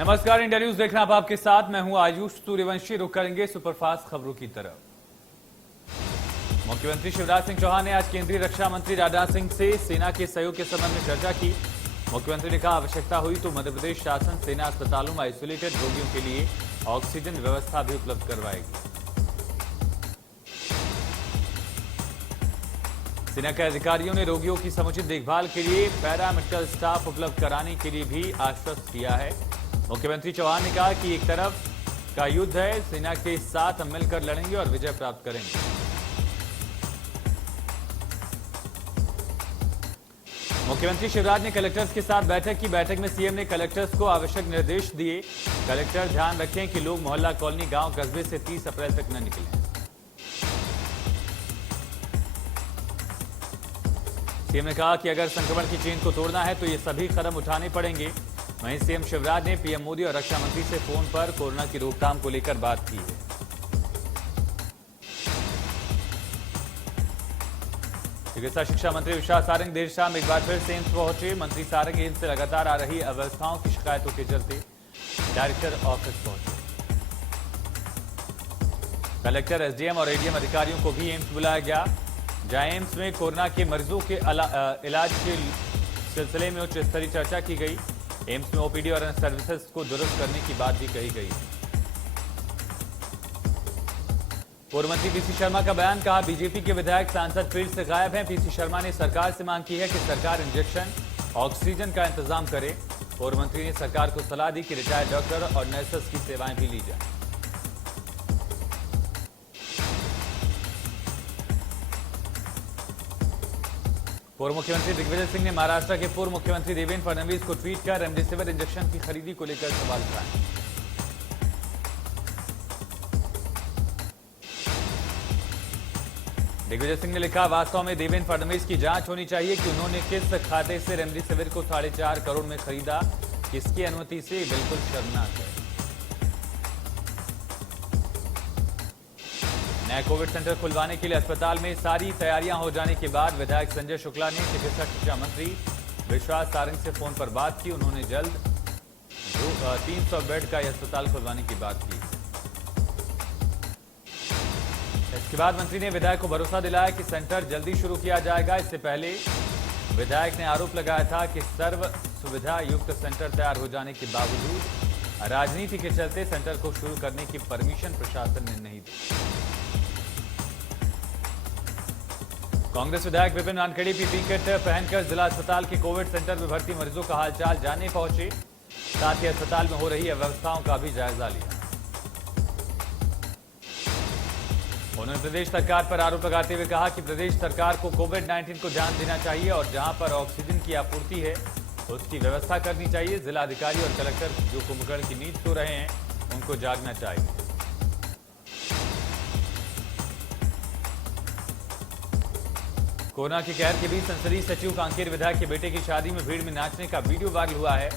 नमस्कार, India news देखना आप आपके साथ। मैं हूं आयुष सूर्यवंशी। रुक करेंगे सुपरफास्ट खबरों की तरफ। मुख्यमंत्री शिवराज सिंह चौहान ने आज केंद्रीय रक्षा मंत्री राजनाथ सिंह से सेना के सहयोग के संबंध में चर्चा की। मुख्यमंत्री ने कहा, आवश्यकता हुई तो मध्य प्रदेश शासन सेना अस्पतालों में आइसोलेटेड रोगियों के लिए ऑक्सीजन व्यवस्था भी उपलब्ध करवाएगी। सेना के अधिकारियों ने रोगियों की समुचित देखभाल के लिए पैरामेडिकल स्टाफ उपलब्ध कराने के लिए भी आश्वस्त किया है। मुख्यमंत्री चौहान ने कहा कि एक तरफ का युद्ध है, सेना के साथ हम मिलकर लड़ेंगे और विजय प्राप्त करेंगे। मुख्यमंत्री शिवराज ने कलेक्टर्स के साथ बैठक की। बैठक में सीएम ने कलेक्टर्स को आवश्यक निर्देश दिए। कलेक्टर ध्यान रखें कि लोग मोहल्ला कॉलोनी गांव कस्बे से 30 अप्रैल तक न निकलें। सीएम ने कहा कि अगर संक्रमण की चेन को तोड़ना है तो ये सभी कदम उठाने पड़ेंगे। वहीं सीएम शिवराज ने पीएम मोदी और रक्षा मंत्री से फोन पर कोरोना की रोकथाम को लेकर बात की है। चिकित्सा शिक्षा मंत्री विश्वास सारंग देर शाम एक बार फिर से एम्स पहुंचे। मंत्री सारंग एम्स से लगातार आ रही अव्यवस्थाओं की शिकायतों के चलते डायरेक्टर ऑफिस पहुंचे। कलेक्टर, एसडीएम और एडीएम अधिकारियों को भी एम्स बुलाया गया, जहां एम्स में कोरोना के मरीजों के इलाज के सिलसिले में उच्च स्तरीय चर्चा की गई। एम्स में ओपीडी और अन्य सर्विसेज को दुरुस्त करने की बात भी कही गई। पूर्व मंत्री पीसी शर्मा का बयान, कहा बीजेपी के विधायक सांसद फील्ड से गायब हैं। पीसी शर्मा ने सरकार से मांग की है कि सरकार इंजेक्शन ऑक्सीजन का इंतजाम करे। पूर्व मंत्री ने सरकार को सलाह दी कि रिटायर्ड डॉक्टर और नर्सेस की सेवाएं भी ली जाए। पूर्व मुख्यमंत्री दिग्विजय सिंह ने महाराष्ट्र के पूर्व मुख्यमंत्री देवेंद्र फडणवीस को ट्वीट कर रेमडेसिविर इंजेक्शन की खरीदी को लेकर सवाल उठाए। दिग्विजय सिंह ने लिखा, वास्तव में देवेंद्र फडणवीस की जांच होनी चाहिए कि उन्होंने किस खाते से रेमडेसिविर को 4.5 करोड़ में खरीदा, किसकी अनुमति से। बिल्कुल शर्मनाक है। नया कोविड सेंटर खुलवाने के लिए अस्पताल में सारी तैयारियां हो जाने के बाद विधायक संजय शुक्ला ने चिकित्सा शिक्षा मंत्री विश्वास सारंग से फोन पर बात की। उन्होंने जल्द 300 बेड का यह अस्पताल खुलवाने की बात की। इसके बाद मंत्री ने विधायक को भरोसा दिलाया कि सेंटर जल्दी शुरू किया जाएगा। इससे पहले विधायक ने आरोप लगाया था कि सर्व सुविधा युक्त सेंटर तैयार हो जाने के बावजूद राजनीति के चलते सेंटर को शुरू करने की परमिशन प्रशासन ने नहीं दी। कांग्रेस विधायक विपिन वानखेड़े पीपी किट पहनकर जिला अस्पताल के कोविड सेंटर में भर्ती मरीजों का हालचाल जानने पहुंचे। साथ ही अस्पताल में हो रही अव्यवस्थाओं का भी जायजा लिया। उन्होंने प्रदेश सरकार पर आरोप लगाते हुए कहा कि प्रदेश सरकार को कोविड-19 को ध्यान देना चाहिए और जहां पर ऑक्सीजन की आपूर्ति है उसकी व्यवस्था करनी चाहिए। जिलाधिकारी और कलेक्टर जो कुंभकर्ण की नींद सो रहे हैं उनको जागना चाहिए। कोरोना के कहर के बीच संसदीय सचिव कांकेर विधायक के बेटे की शादी में भीड़ में नाचने का वीडियो वायरल हुआ है।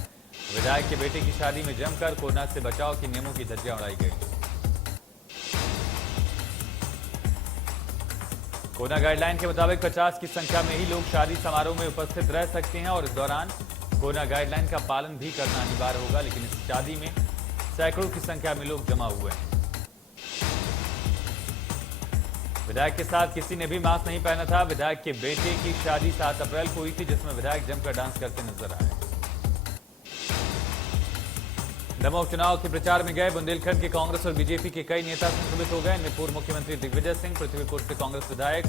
विधायक के बेटे की शादी में जमकर कोरोना से बचाव के नियमों की धज्जियां उड़ाई गई। कोरोना गाइडलाइन के मुताबिक 50 की संख्या में ही लोग शादी समारोह में उपस्थित रह सकते हैं और इस दौरान कोरोना गाइडलाइन का पालन भी करना अनिवार्य होगा। लेकिन इस शादी में सैकड़ों की संख्या में लोग जमा हुए हैं। विधायक के साथ किसी ने भी मास्क नहीं पहना था। विधायक के बेटे की शादी 7 अप्रैल को हुई थी, जिसमें विधायक जमकर डांस करते नजर आए। दमोह चुनाव के प्रचार में गए बुंदेलखंड के कांग्रेस और बीजेपी के कई नेता संक्रमित हो गए। इनमें पूर्व मुख्यमंत्री दिग्विजय सिंह, पृथ्वीपुर से कांग्रेस विधायक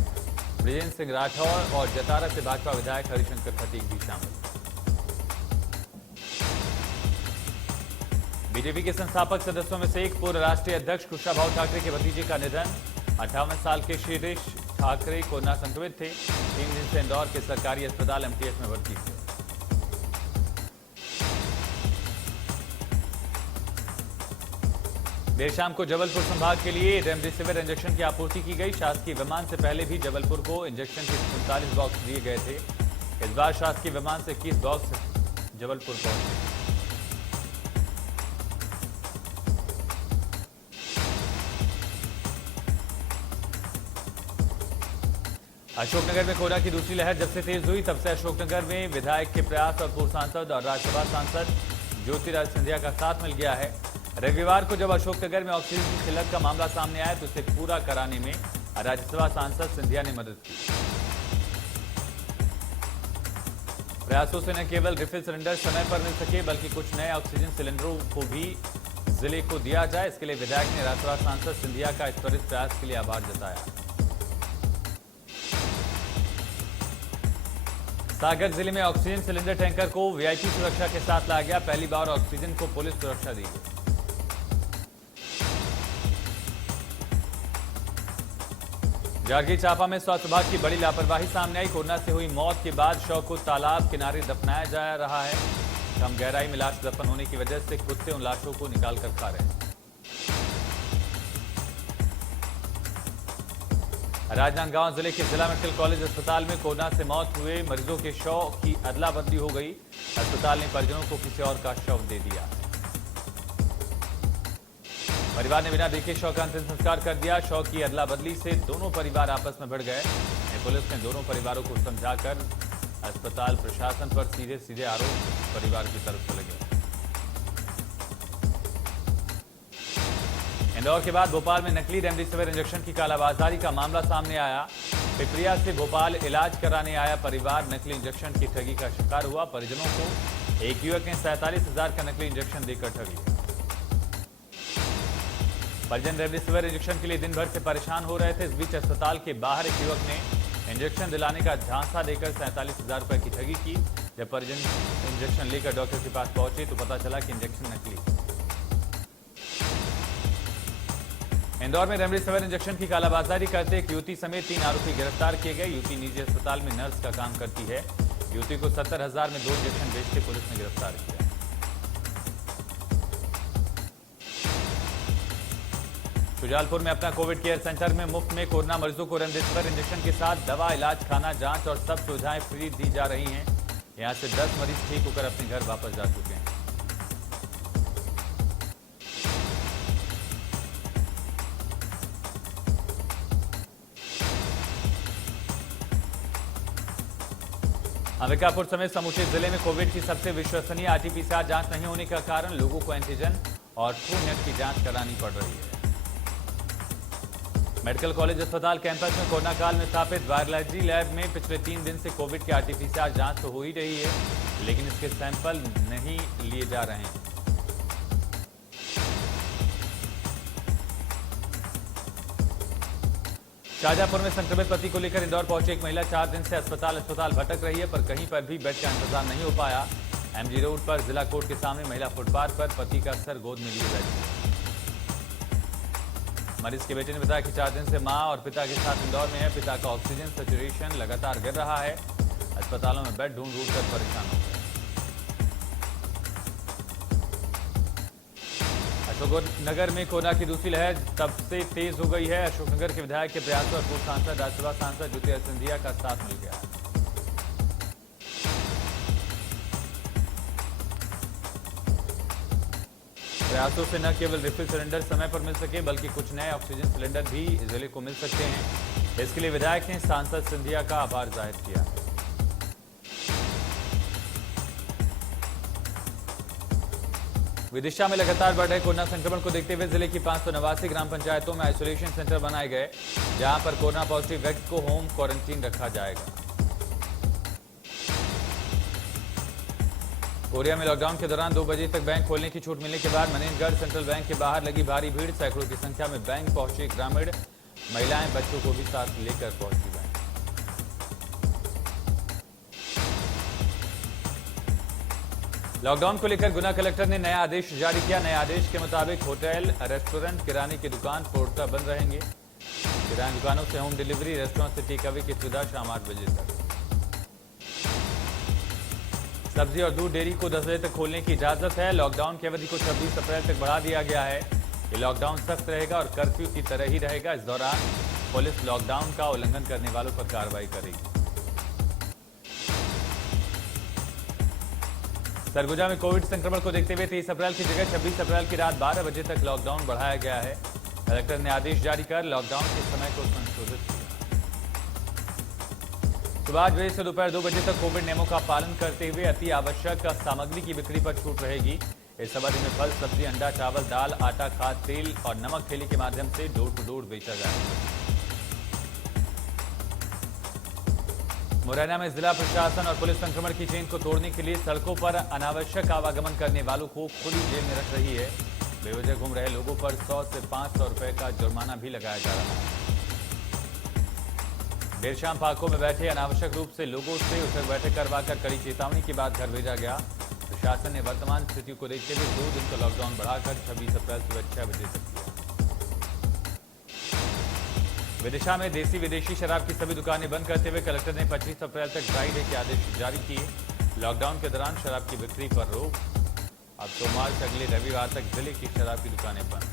ब्रिजेंद्र सिंह राठौर और जतारा से भाजपा विधायक हरिशंकर खटीक भी शामिल। बीजेपी के संस्थापक सदस्यों में से एक पूर्व राष्ट्रीय अध्यक्ष कुशाभाऊ ठाकरे के भतीजे का निधन। 58 साल के शिरीष ठाकरे कोरोना संक्रमित थे। 3 दिन से इंदौर के सरकारी अस्पताल एमटीएच में भर्ती थे। देर शाम को जबलपुर संभाग के लिए रेमडेसिविर इंजेक्शन की आपूर्ति की गई। शासकीय विमान से पहले भी जबलपुर को इंजेक्शन के 39 बॉक्स दिए गए थे। इस बार शासकीय विमान से 21 बॉक्स जबलपुर पहुंचे। अशोकनगर में कोरोना की दूसरी लहर जब से तेज हुई तब से अशोकनगर में विधायक के प्रयास और पूर्व सांसद और राज्यसभा सांसद ज्योतिराज सिंधिया का साथ मिल गया है। रविवार को जब अशोकनगर में ऑक्सीजन की किल्लत का मामला सामने आया तो उसे पूरा कराने में राज्यसभा सांसद सिंधिया ने मदद की। प्रयासों से न केवल रिफिल सिलेंडर समय पर मिल सके बल्कि कुछ नए ऑक्सीजन सिलेंडरों को भी जिले को दिया जाए, इसके लिए विधायक ने राज्यसभा सांसद सिंधिया का इस त्वरित प्रयास के लिए आभार जताया। सागर जिले में ऑक्सीजन सिलेंडर टैंकर को वीआईपी सुरक्षा के साथ लाया गया। पहली बार ऑक्सीजन को पुलिस सुरक्षा दी गई। जांजगीर चांपा में स्वास्थ्य विभाग की बड़ी लापरवाही सामने आई। कोरोना से हुई मौत के बाद शव को तालाब किनारे दफनाया जा रहा है। कम गहराई में लाश दफन होने की वजह से कुत्ते उन लाशों को निकाल कर खा रहे हैं। राजनांदगांव जिले के जिला मेडिकल कॉलेज अस्पताल में कोरोना से मौत हुए मरीजों के शव की अदला बदली हो गई। अस्पताल ने परिजनों को किसी और का शव दे दिया। परिवार ने बिना देखे शव का अंतिम संस्कार कर दिया। शव की अदला बदली से दोनों परिवार आपस में भिड़ गए। पुलिस ने दोनों परिवारों को समझाकर अस्पताल प्रशासन पर सीधे आरोप परिवार की तरफ से लगे। इंदौर के बाद भोपाल में नकली रेमडेसिविर इंजेक्शन की कालाबाजारी का मामला सामने आया। पिपरिया से भोपाल इलाज कराने आया परिवार नकली इंजेक्शन की ठगी का शिकार हुआ। परिजनों को एक युवक ने 47,000 का नकली इंजेक्शन देकर ठग लिया। परिजन रेमडेसिविर इंजेक्शन के लिए दिन भर से परेशान हो रहे थे। इस बीच अस्पताल के बाहर एक युवक ने इंजेक्शन दिलाने का झांसा देकर 47,000 रुपए की ठगी की। जब परिजन इंजेक्शन लेकर डॉक्टर के पास पहुंचे तो पता चला कि इंजेक्शन नकली। इंदौर में रेमडेसिविर इंजेक्शन की कालाबाजारी करते एक युवती समेत 3 आरोपी गिरफ्तार किए गए। युवती निजी अस्पताल में नर्स का काम करती है। युवती को 70,000 में 2 इंजेक्शन बेचते पुलिस ने गिरफ्तार किया। शुजालपुर में अपना कोविड केयर सेंटर में मुफ्त में कोरोना मरीजों को रेमडेसिविर इंजेक्शन के साथ दवा, इलाज, खाना, जांच और सब सुविधाएं फ्री दी जा रही हैं। यहां से 10 मरीज ठीक होकर अपने घर वापस जा चुके हैं। अंबिकापुर समेत समूचे जिले में कोविड की सबसे विश्वसनीय आरटीपीसीआर जांच नहीं होने का कारण लोगों को एंटीजन और ट्रू नेट की जांच करानी पड़ रही है। मेडिकल कॉलेज अस्पताल कैंपस में कोरोना काल में स्थापित वायरोलॉजी लैब में पिछले 3 दिन से कोविड के आरटीपीसीआर जांच तो हो ही रही है, लेकिन इसके सैंपल नहीं लिए जा रहे हैं। शाहजहांपुर में संक्रमित पति को लेकर इंदौर पहुंची एक महिला 4 दिन से अस्पताल भटक रही है, पर कहीं पर भी बेड का इंतजाम नहीं हो पाया। एमजी रोड पर जिला कोर्ट के सामने महिला फुटपाथ पर पति का सर गोद में लिए बैठी। मरीज के बेटे ने बताया कि 4 दिन से मां और पिता के साथ इंदौर में है। पिता का ऑक्सीजन सैचुरेशन लगातार गिर रहा है। अस्पतालों में बेड ढूंढ कर परेशान हो गए। अशोकनगर में कोरोना की दूसरी लहर तब से तेज हो गई है। अशोकनगर के विधायक के प्रयासों और पूर्व सांसद राज्यसभा सांसद ज्योतिराज सिंधिया का साथ मिल गया। प्रयासों से न केवल रिफिल सिलेंडर समय पर मिल सके बल्कि कुछ नए ऑक्सीजन सिलेंडर भी जिले को मिल सकते हैं। इसके लिए विधायक ने सांसद सिंधिया का आभार जाहिर किया। विदिशा में लगातार बढ़ रहे कोरोना संक्रमण को देखते हुए जिले की 589 ग्राम पंचायतों में आइसोलेशन सेंटर बनाए गए, जहां पर कोरोना पॉजिटिव व्यक्ति को होम क्वारंटीन रखा जाएगा। कोरिया में लॉकडाउन के दौरान 2 बजे तक बैंक खोलने की छूट मिलने के बाद मनेनगढ़ सेंट्रल बैंक के बाहर लगी भारी भीड़। सैकड़ों की संख्या में बैंक पहुंचे ग्रामीण, महिलाएं, बच्चों को भी साथ लेकर पहुंची बैंक। लॉकडाउन को लेकर गुना कलेक्टर ने नया आदेश जारी किया। नए आदेश के मुताबिक होटल, रेस्टोरेंट, किराने की दुकान पूर्णतः बंद रहेंगे। किराना दुकानों से होम डिलीवरी, रेस्टोरेंट से टेक अवे की सुविधा शाम 8 बजे तक। सब्जी और दूध डेयरी को 10 बजे तक खोलने की इजाजत है। लॉकडाउन की अवधि को 26 अप्रैल तक बढ़ा दिया गया है। ये लॉकडाउन सख्त रहेगा और कर्फ्यू की तरह ही रहेगा। इस दौरान पुलिस लॉकडाउन का उल्लंघन करने वालों पर कार्रवाई करेगी। सरगुजा में कोविड संक्रमण को देखते हुए 23 अप्रैल की जगह 26 अप्रैल की रात 12 बजे तक लॉकडाउन बढ़ाया गया है। कलेक्टर ने आदेश जारी कर लॉकडाउन के समय को संशोधित किया। सुबह 8 बजे से दोपहर 2 बजे तक कोविड नियमों का पालन करते हुए अति आवश्यक सामग्री की बिक्री पर छूट रहेगी। इस अवधि में फल, सब्जी, अंडा, चावल, दाल, आटा, खाद, तेल और नमक ठेले के माध्यम से डोर टू डोर बेचा जाएगा। मुरैना में जिला प्रशासन और पुलिस संक्रमण की चेन को तोड़ने के लिए सड़कों पर अनावश्यक आवागमन करने वालों को खुली जेल में रख रही है। बेवजह घूम रहे लोगों पर 100 से 500 रुपए का जुर्माना भी लगाया जा रहा है। देर शाम पार्कों में बैठे अनावश्यक रूप से लोगों से उठक बैठक करवाकर कड़ी चेतावनी के बाद घर भेजा गया। प्रशासन ने वर्तमान स्थिति को देखते हुए 2 दिन का लॉकडाउन बढ़ाकर 26 अप्रैल सुबह 6 बजे तक किया। विदिशा में देसी विदेशी शराब की सभी दुकानें बंद करते हुए कलेक्टर ने 25 अप्रैल तक ड्राई डे के आदेश जारी किए। लॉकडाउन के दौरान शराब की बिक्री पर रोक। अब सोमवार से अगले रविवार तक जिले की शराब की दुकानें बंद।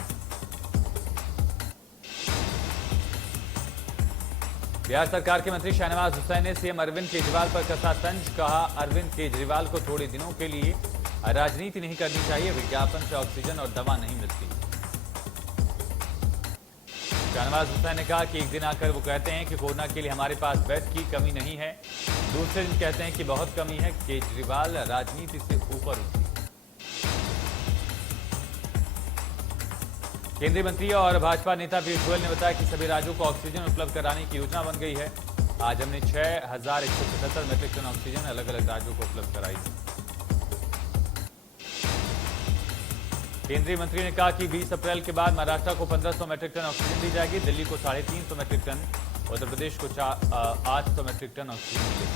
बिहार सरकार के मंत्री शाहनवाज हुसैन ने सीएम अरविंद केजरीवाल पर कसा तंज। कहा, अरविंद केजरीवाल को थोड़े दिनों के लिए राजनीति नहीं करनी चाहिए, विज्ञापन से ऑक्सीजन और दवा नहीं मिलती। शाहनवाज हुसैन ने कहा कि एक दिन आकर वो कहते हैं कि कोरोना के लिए हमारे पास बेड की कमी नहीं है, दूसरे दिन कहते हैं कि बहुत कमी है। केजरीवाल राजनीति से ऊपर उठी। केंद्रीय मंत्री और भाजपा नेता पीयूष गोयल ने बताया कि सभी राज्यों को ऑक्सीजन उपलब्ध कराने की योजना बन गई है। आज हमने 6177 मेट्रिक टन ऑक्सीजन अलग अलग राज्यों को उपलब्ध कराई। केंद्रीय मंत्री ने कहा कि 20 अप्रैल के बाद महाराष्ट्र को 1500 मेट्रिक टन ऑक्सीजन दी जाएगी, दिल्ली को 350 मेट्रिक टन, उत्तर प्रदेश को 800 मेट्रिक टन ऑक्सीजन मिलेगी।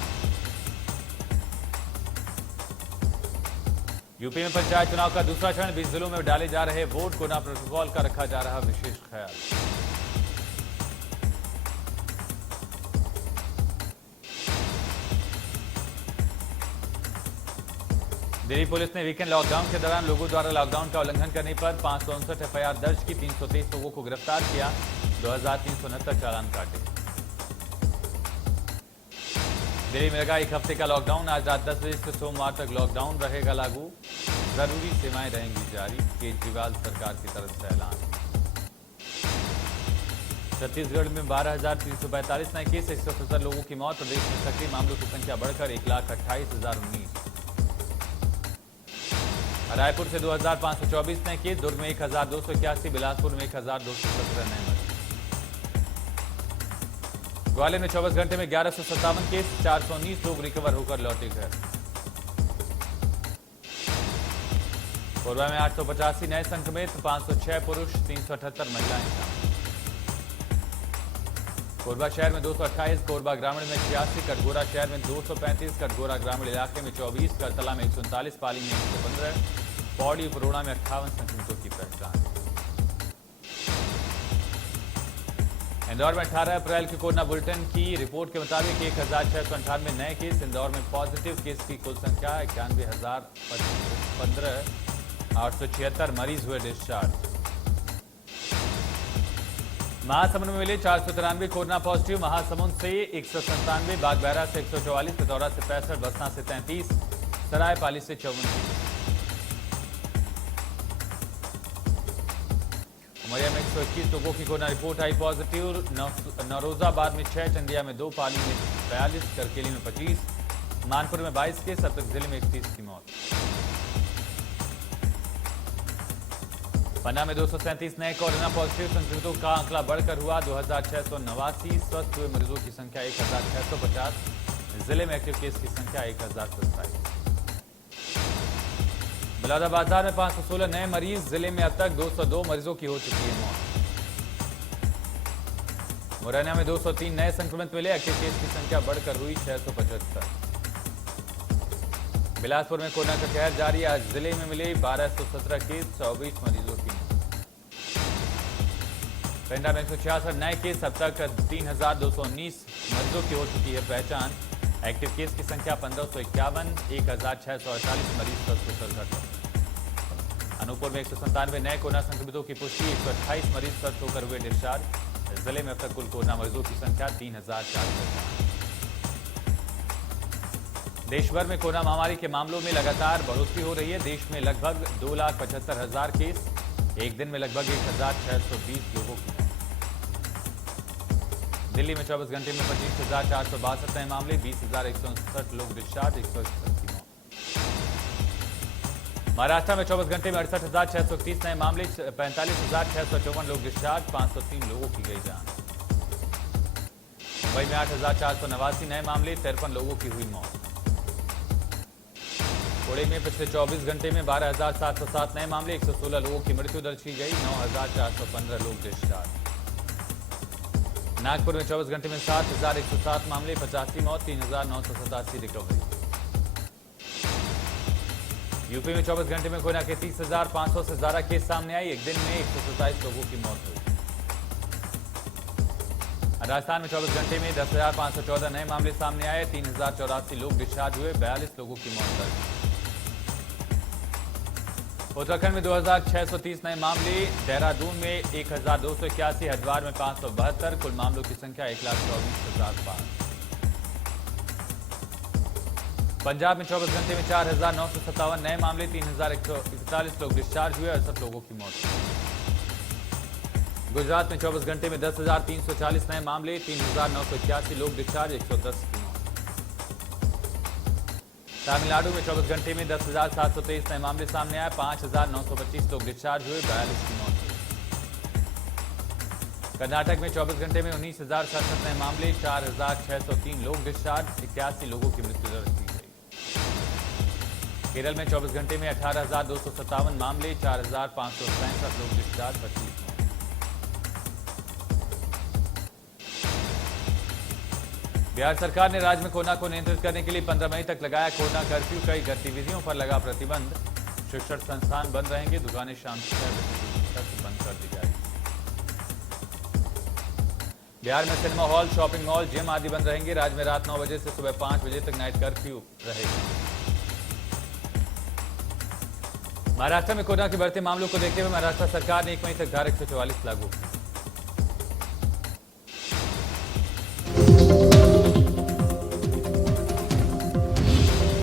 यूपी में पंचायत चुनाव का दूसरा चरण, 20 जिलों में डाले जा रहे वोट। कोरोना प्रोटोकॉल का रखा जा रहा विशेष ख्याल। दिल्ली पुलिस ने वीकेंड लॉकडाउन के दौरान लोगों द्वारा लॉकडाउन का उल्लंघन करने पर 559 एफआईआर दर्ज की, 323 लोगों को गिरफ्तार किया, 2369 चालान काटे। दिल्ली में लगा एक हफ्ते का लॉकडाउन। आज रात 10 बजे से सोमवार तक लॉकडाउन रहेगा लागू, जरूरी सेवाएं रहेंगी जारी। केजरीवाल सरकार की तरफ से ऐलान। छत्तीसगढ़ में 12,345 नए केस, 170 लोगों की मौत। प्रदेश में सक्रिय मामलों की संख्या बढ़कर 1,28,019। रायपुर से 2,524 नए केस, दुर्ग में 1,281, बिलासपुर में 1,217 नए मरीज। ग्वालियर में 24 घंटे में 1157 केस, 419 लोग रिकवर होकर लौटे घर। कोरबा में 885 नए संक्रमित, 506 पुरुष, 378 महिलाएं शामिल। कोरबा शहर में 228, कोरबा ग्रामीण में 86, कटघोरा शहर में 235, कटघोरा ग्रामीण इलाके में 24, करतला में 139, पाली में 115, पौड़ी उपरोड़ा में 58 संक्रमितों की पहचान। इंदौर में 18 अप्रैल की कोरोना बुलेटिन की रिपोर्ट के मुताबिक 1,698 नए केस। इंदौर में पॉजिटिव केस की कुल संख्या 91,015, 876 मरीज हुए डिस्चार्ज। महासमुंद में मिले 493 कोरोना पॉजिटिव। महासमुंद से 197, बागबाहरा से 144, पिथौरा से 65, बसना से 33, सरायपाली से 54। उमरिया में 121 लोगों की कोरोना रिपोर्ट आई पॉजिटिव। नौरोजाबाद में 6, चंदिया में 2, पाली में 42, करकेली में 25, मानपुर में 22 केस, अब तक जिले में 31 की मौत। पन्ना में 237 नए कोरोना पॉजिटिव संक्रमितों का आंकड़ा बढ़कर हुआ 2,689। स्वस्थ हुए मरीजों की संख्या 1,650। जिले में एक्टिव केस की संख्या 1,027। बलौदाबाजार में 516 नए मरीज, जिले में अब तक 202 मरीजों की हो चुकी है मौत। मुरैना में 203 नए संक्रमित मिले, एक्टिव केस की संख्या बढ़कर हुई 675। बिलासपुर में कोरोना का कहर जारी, आज जिले में मिले 1217 केस, 24 मरीजों की मौत। पेंडा में 166 नए केस, अब तक 3,219 मरीजों की हो चुकी है पहचान। एक्टिव केस की संख्या 1551, 1,648 मरीज स्वस्थ होकर घर। अनूपपुर में 197 नए कोरोना संक्रमितों की पुष्टि, 128 मरीज स्वस्थ होकर हुए डिस्चार्ज। जिले में अब तक कुल कोरोना मरीजों की संख्या 3,400। देश भर में कोरोना महामारी के मामलों में लगातार बढ़ोतरी हो रही है। देश में लगभग 2,75,000 केस, एक दिन में लगभग 1,620 लोगों की। दिल्ली में 24 घंटे में 25,462 नए मामले, 20,159 लोग डिस्चार्ज, 161 की मौत। महाराष्ट्र में 24 घंटे में 68,631 नए मामले, 45,654 लोग डिस्चार्ज, 503 लोगों की गई जान। मुंबई में 8,489 नए मामले, 53 लोगों की हुई मौत। पुणे में पिछले 24 घंटे में 12,707 नए मामले, 116 लोगों की मृत्यु दर्ज की गई, 9,415 लोग डिस्चार्ज। नागपुर में 24 घंटे में 7,107 मामले, 85 मौत, 3,987 रिकवरी। यूपी में 24 घंटे में कोरोना के 30,500 से ज्यादा केस सामने आई, एक दिन में 127 लोगों की मौत हुई। राजस्थान में 24 घंटे में 10,514 नए मामले सामने आए, 3,084 लोग डिस्चार्ज हुए, 42 लोगों की मौत दर्ज। उत्तराखंड में 2,630 नए मामले, देहरादून में 1,281, हरिद्वार में 572, कुल मामलों की संख्या 1,24,000 पार। पंजाब में 24 घंटे में 4,957 नए मामले, 3,141 लोग डिस्चार्ज हुए, 68 लोगों की मौत। गुजरात में 24 घंटे में 10,340 नए मामले, 3,981 लोग डिस्चार्ज, 110 की मौत। तमिलनाडु में 24 घंटे में 10,723 नए मामले सामने आए, 5,925 लोग डिस्चार्ज हुए, 42 की मौत हुई। कर्नाटक में 24 घंटे में 19,067 नए मामले, 4,603 लोग डिस्चार्ज, 81 लोगों की मृत्यु दर्ज की गई। केरल में 24 घंटे में 18,257 मामले, 4,565 लोग डिस्चार्ज, 25 मौत। बिहार सरकार ने राज्य में कोरोना को नियंत्रित करने के लिए 15 मई तक लगाया कोरोना कर्फ्यू, कई गतिविधियों पर लगा प्रतिबंध। शिक्षण संस्थान बंद रहेंगे, दुकानें शाम 6 बजे तक बंद कर दी जाएगी। बिहार में cinema hall, shopping mall, gym आदि बंद रहेंगे। राज्य में रात 9 बजे से सुबह 5 बजे तक नाइट कर्फ्यू रहेगा। महाराष्ट्र में कोरोना के बढ़ते मामलों को देखते हुए महाराष्ट्र सरकार ने 1 मई तक धारा 144 लागू की।